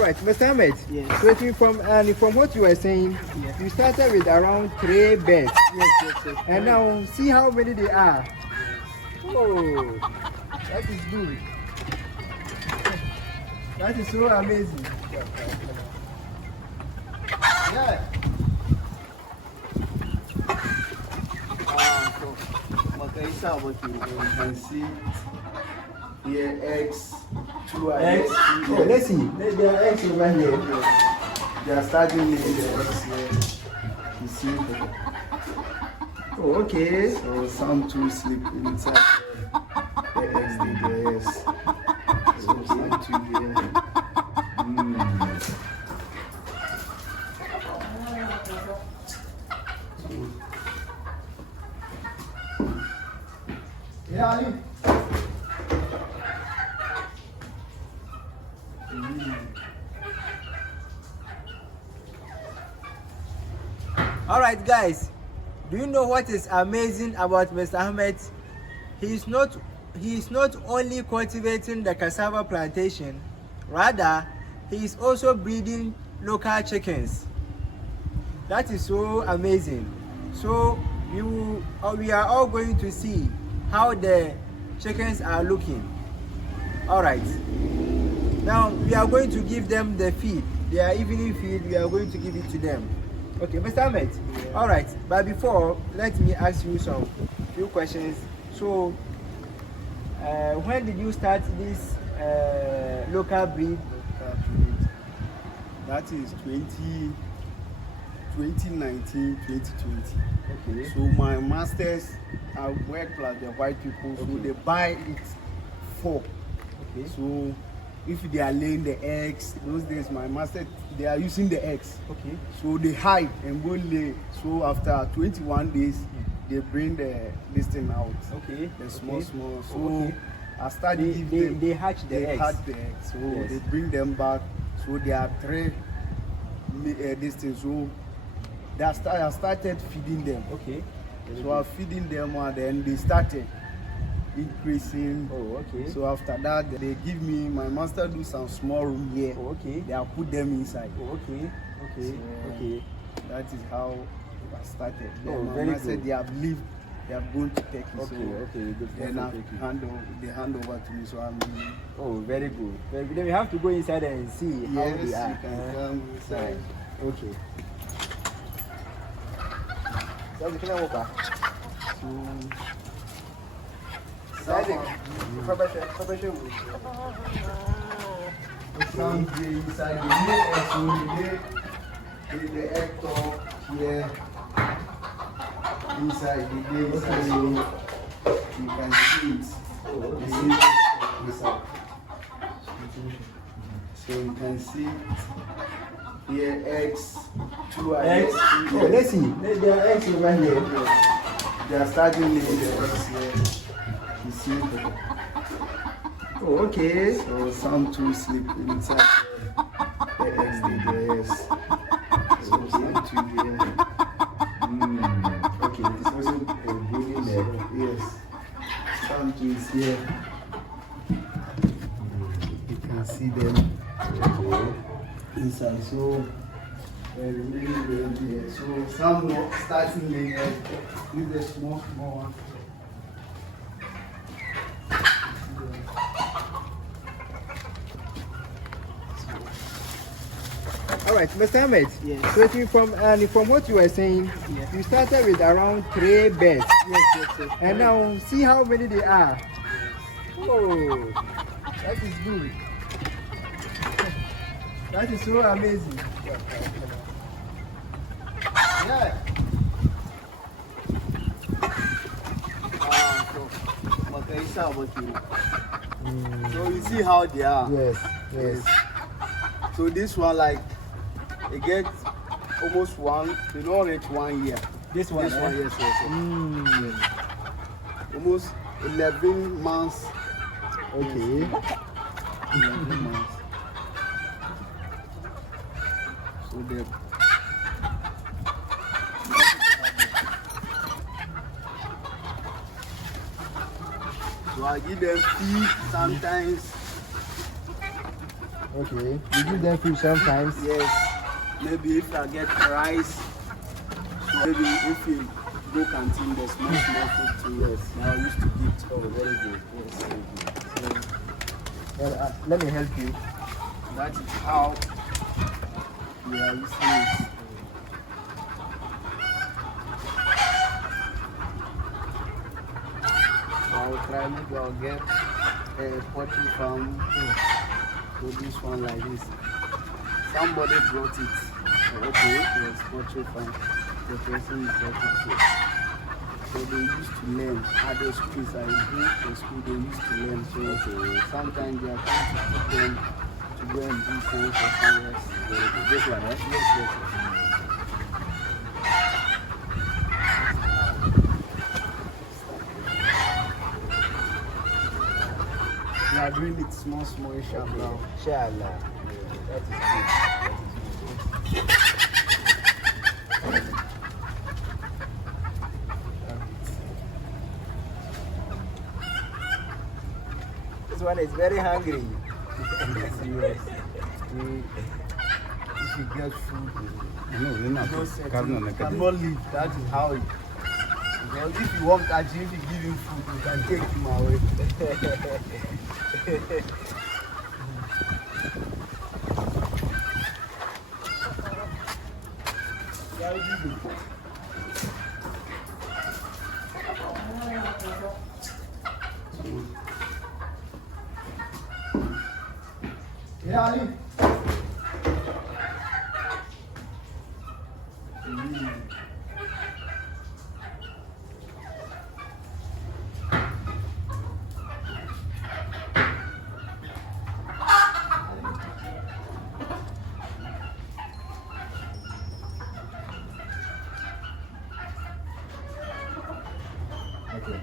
All right, Mr. Ahmed. Yes. So from what you were saying, Yes. you started with around 3 birds. Yes. And now see how many they are. Oh, that is good. That is so amazing. Yeah. So, You can see here eggs, two are Eggs. eggs. Oh, let's see. There are eggs over here. They are starting laying the eggs here. You see? Oh, okay. So some two sleep inside the eggs there, yes. So some two here. Yeah, Ali. All right, guys. Do you know what is amazing about Mr. Ahmed? He is not only cultivating the cassava plantation, rather he is also breeding local chickens. That is so amazing. So we are all going to see how the chickens are looking. All right. Now we are going to give them the feed. Their evening feed. We are going to give it to them. Okay, Mr. Ahmed. All right. But before, let me ask you some few questions. So, when did you start this local breed? That is 2019, 2020. Okay. So my masters, I work plus the white people, so they buy it for. Okay. So if they are laying the eggs, those days my master, they are using the eggs. Okay. So they hide and go lay. So after 21 days, they bring this thing out. Okay. The small. So Okay. I started give them. They hatch the They eggs. hatch the eggs. So Yes. they bring them back. So there are three this thing. So I started feeding them. Okay. So I'm feeding them and then they started increasing. Oh, okay. So after that, they give me, my master do some small room here. Oh, okay. They are put them inside. Oh, okay. Okay. So, Okay. That is how I started. Oh, Then my very master good. they have lived, they have gone to Turkey. Okay. So Okay. Good. then I Thank you. hand over to me. So I'm doing. Oh, very good. Very good. Then we have to go inside and see how Yes, they you are. can come inside. Okay. So, can I walk back? Some day inside the the egg top here inside the day inside so you can see it. You see it inside. So you can see here eggs, two are Eggs. eggs. Oh, let's see. There are eggs over here. They are starting laying the eggs here. You see it? Oh, okay. So some two sleep inside the eggs there, yes. So some two here. Okay, it is also breeding there. Yes. Some two is here. You can see them inside. So really here. So some more starting laying egg. With the small one. All right, Mr. Ahmed. Yes. So from what you were saying, you started with around 3 birds. yes. And now see how many they are. Oh, that is good. That is so amazing. Yeah. So you see how they are. Yes. Yes. So this one like it gets almost one. They don't reach 1 year. This one. This one, yes. Mm. Almost 11 months. Okay. 11 months. So they. So I give them feed sometimes. Okay. You give them food sometimes? Yes. Maybe if I get rice, so maybe if you go canteen, there's small food too. Yes. I used to give to Oh, very good. Yes, very good. So, let me help you. that is how we are using it. I'll try, maybe I'll get a poultry farm. So this one like this. Somebody brought it. Okay, it was poultry farm. The person brought it here. So they used to learn. Other schools I do the school they used to learn. So sometimes they are trying to put them to go and do science or somewhere. This one, right? Yes. We are doing it small, inshallah. Inshallah. That is good. This one is very hungry. Yes. If you get food, no setting, you cannot leave. That is how it. Because if you want catch him, if you give him food, you can take him away. Yeah, Ali. Okay.